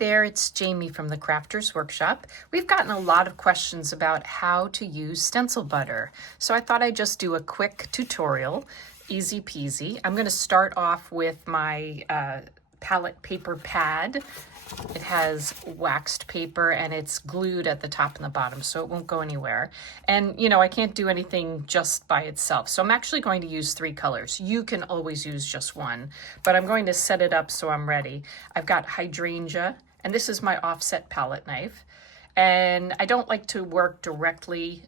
there, it's Jamie from the Crafters Workshop. We've gotten a lot of questions about how to use stencil butter, so I thought I'd just do a quick tutorial, easy peasy. I'm going to start off with my palette paper pad. It has waxed paper and it's glued at the top and the bottom, so it won't go anywhere. And you know, I can't do anything just by itself, so I'm actually going to use 3 colors. You can always use just one, but I'm going to set it up so I'm ready. I've got hydrangea, and this is my offset palette knife. And I don't like to work directly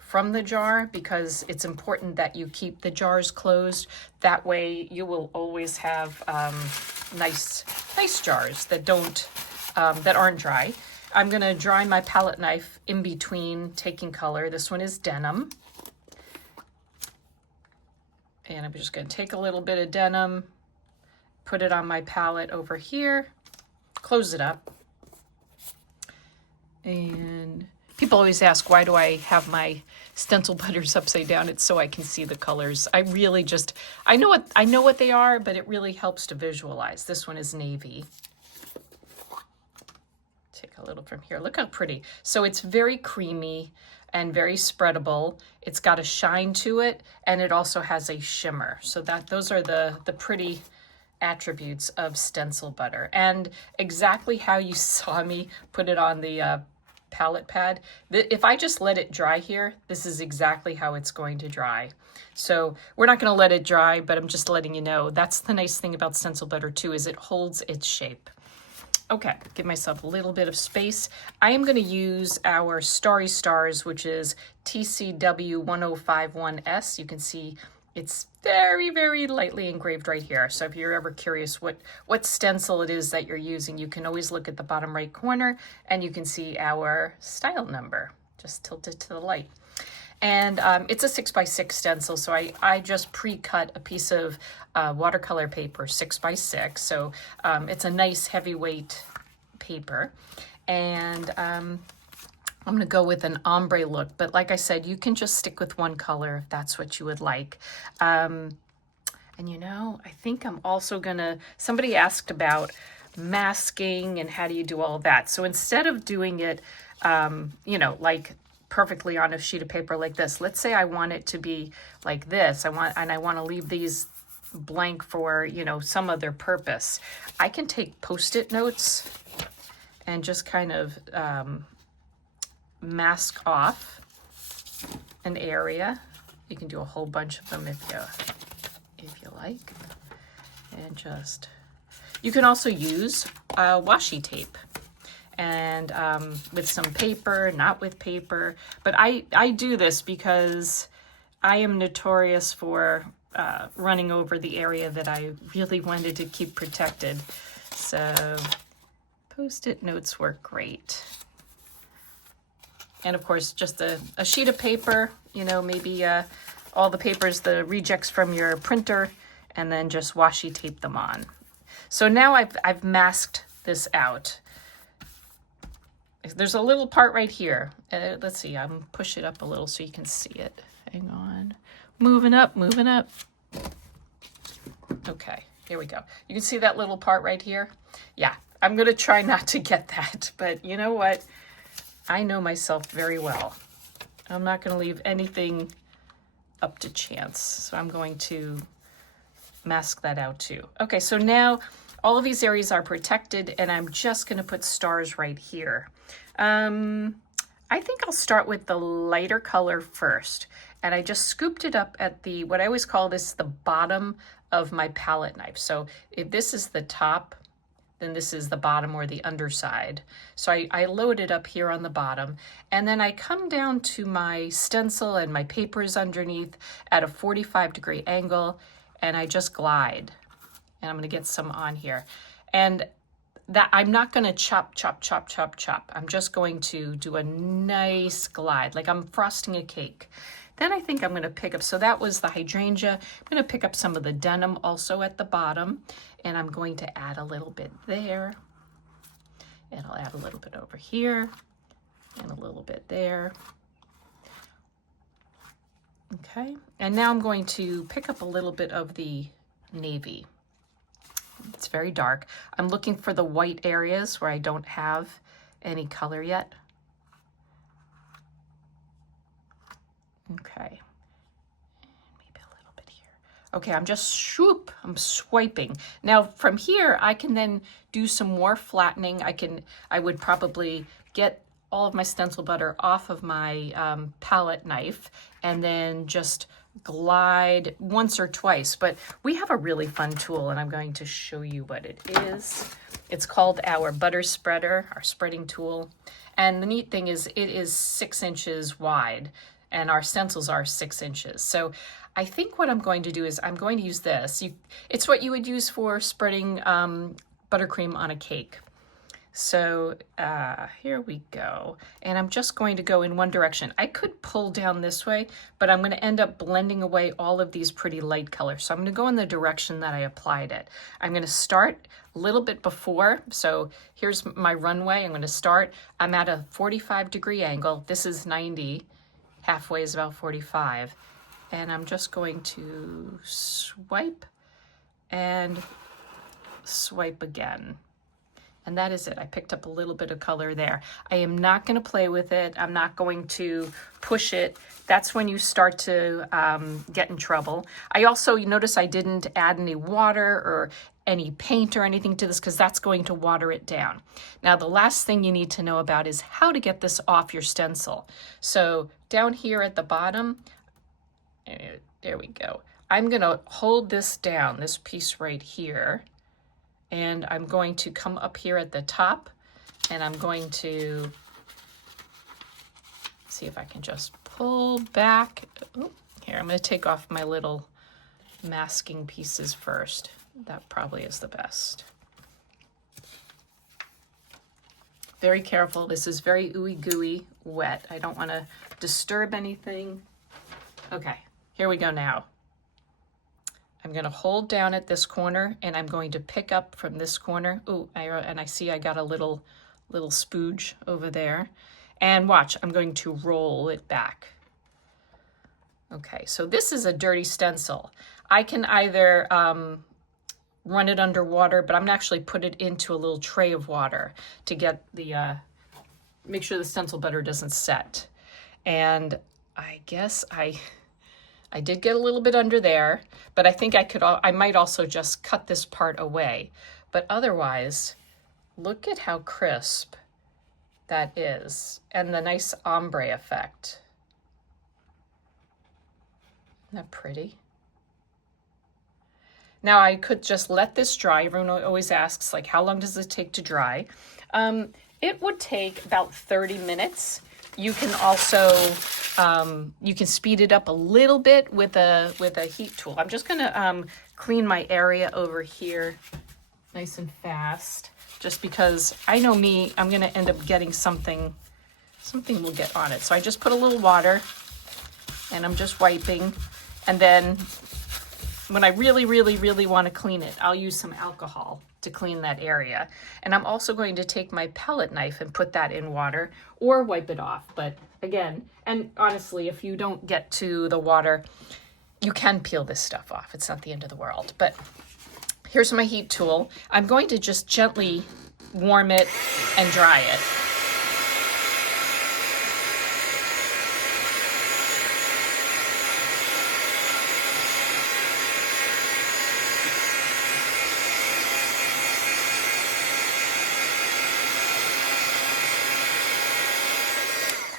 from the jar because it's important that you keep the jars closed. That way you will always have nice jars that aren't dry. I'm gonna dry my palette knife in between taking color. This one is denim. And I'm just gonna take a little bit of denim, put it on my palette over here, close it up. And people always ask, why do I have my stencil butters upside down? It's so I can see the colors. I really just, I know what they are, but it really helps to visualize. This one is navy. Take a little from here. Look how pretty. So it's very creamy and very spreadable. It's got a shine to it, and it also has a shimmer. So those are the pretty attributes of stencil butter. And exactly how you saw me put it on the palette pad. If I just let it dry here, this is exactly how it's going to dry. So we're not going to let it dry, but I'm just letting you know. That's the nice thing about stencil butter too, is it holds its shape. Okay, give myself a little bit of space. I am going to use our Starry Stars, which is TCW 1051S. You can see it's very, very lightly engraved right here. So if you're ever curious what stencil it is that you're using, you can always look at the bottom right corner and you can see our style number. Just tilt it to the light. And it's a 6x6 stencil, so I just pre-cut a piece of watercolor paper, 6x6. So it's a nice heavyweight paper. And I'm going to go with an ombre look, but like I said, you can just stick with one color if that's what you would like. And you know, I think I'm also going to, somebody asked about masking and how do you do all of that. So instead of doing it, you know, like perfectly on a sheet of paper like this, let's say I want it to be like this. I want to leave these blank for, you know, some other purpose. I can take Post-it notes and just kind of, mask off an area. You can do a whole bunch of them if you like. And just, you can also use washi tape and with some paper, not with paper. But I do this because I am notorious for running over the area that I really wanted to keep protected. So Post-it notes work great. And of course, just a sheet of paper, you know, maybe all the papers, the rejects from your printer, and then just washi tape them on. So now I've masked this out. There's a little part right here. Let's see, I'm push it up a little so you can see it. Hang on. Moving up, moving up. Okay, here we go. You can see that little part right here? Yeah, I'm going to try not to get that, but you know what? I know myself very well. I'm not going to leave anything up to chance. So I'm going to mask that out too. Okay, so now all of these areas are protected and I'm just going to put stars right here. I think I'll start with the lighter color first. And I just scooped it up at the, what I always call this, the bottom of my palette knife. So if this is the top, then this is the bottom or the underside. So I load it up here on the bottom, and then I come down to my stencil and my papers underneath at a 45-degree angle, and I just glide. And I'm gonna get some on here. And that I'm not gonna chop. I'm just going to do a nice glide, like I'm frosting a cake. Then I think I'm gonna pick up, so that was the hydrangea. I'm gonna pick up some of the denim also at the bottom, and I'm going to add a little bit there, and I'll add a little bit over here, and a little bit there. Okay, and now I'm going to pick up a little bit of the navy. It's very dark. I'm looking for the white areas where I don't have any color yet. Okay. Maybe a little bit here. Okay, I'm just I'm swiping. Now from here, I can then do some more flattening. I would probably get all of my stencil butter off of my palette knife and then just glide once or twice. But we have a really fun tool, and I'm going to show you what it is. It's called our butter spreader, our spreading tool. And the neat thing is it is 6 inches wide, and our stencils are 6 inches. So I think what I'm going to do is I'm going to use this. It's what you would use for spreading buttercream on a cake. So here we go. And I'm just going to go in one direction. I could pull down this way, but I'm going to end up blending away all of these pretty light colors. So I'm going to go in the direction that I applied it. I'm going to start a little bit before. So here's my runway. I'm going to start. I'm at a 45-degree angle. This is 90. Halfway is about 45. And I'm just going to swipe and swipe again. And that is it. I picked up a little bit of color there. I am not going to play with it. I'm not going to push it. That's when you start to get in trouble. I also, you notice I didn't add any water or any paint or anything to this because that's going to water it down. Now, the last thing you need to know about is how to get this off your stencil. So down here at the bottom, there we go. I'm going to hold this down, this piece right here. And I'm going to come up here at the top, and I'm going to see if I can just pull back. Oh, here, I'm going to take off my little masking pieces first. That probably is the best. Very careful. This is very ooey gooey wet. I don't want to disturb anything. Okay, here we go now. I'm going to hold down at this corner, and I'm going to pick up from this corner. Ooh, and I see I got a little spooge over there. And watch, I'm going to roll it back. Okay, so this is a dirty stencil. I can either run it underwater, but I'm gonna actually put it into a little tray of water to get the, make sure the stencil butter doesn't set. And I guess I did get a little bit under there, but I think I might also just cut this part away. But otherwise, look at how crisp that is and the nice ombre effect. Isn't that pretty? Now I could just let this dry. Everyone always asks, like, how long does it take to dry? It would take about 30 minutes. You can also, you can speed it up a little bit with a heat tool. I'm just gonna clean my area over here nice and fast, just because I know me, I'm gonna end up getting something will get on it. So I just put a little water and I'm just wiping. And then when I really, really, really want to clean it, I'll use some alcohol to clean that area. And I'm also going to take my palette knife and put that in water or wipe it off. But again, and honestly, if you don't get to the water, you can peel this stuff off. It's not the end of the world. But here's my heat tool. I'm going to just gently warm it and dry it.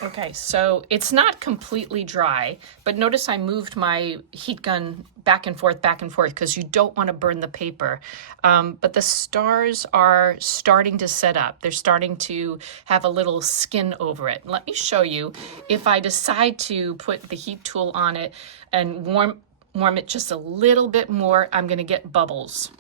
Okay, so it's not completely dry, but notice I moved my heat gun back and forth, because you don't want to burn the paper. But the stars are starting to set up. They're starting to have a little skin over it. Let me show you. If I decide to put the heat tool on it and warm it just a little bit more, I'm going to get bubbles.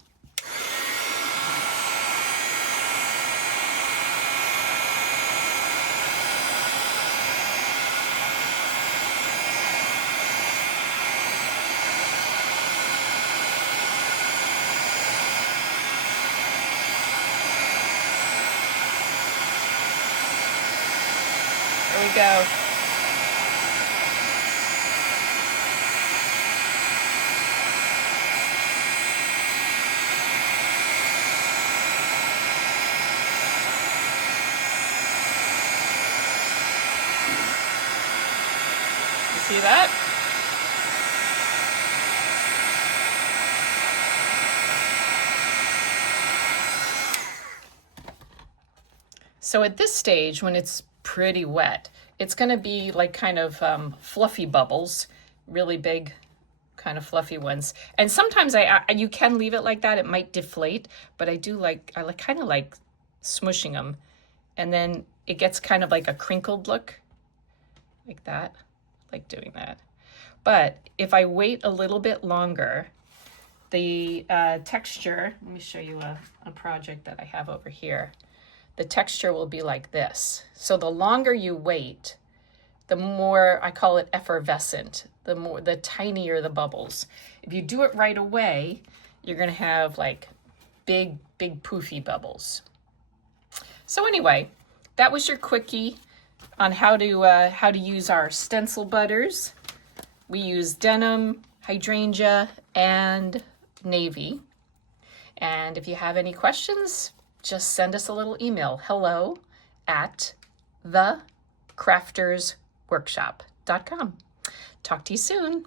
There we go. see that? So at this stage, when it's pretty wet, it's going to be like kind of fluffy bubbles, really big kind of fluffy ones. And sometimes you can leave it like that. It might deflate, but I kind of like smushing them. And then it gets kind of like a crinkled look, like that. I like doing that. But if I wait a little bit longer, the texture, let me show you a project that I have over here. The texture will be like this. So the longer you wait, the more, I call it effervescent, the tinier the bubbles. If you do it right away, you're gonna have like big poofy bubbles. So anyway, that was your quickie on how to use our stencil butters. We use denim, hydrangea, and navy. And if you have any questions, just send us a little email, hello@thecraftersworkshop.com. Talk to you soon.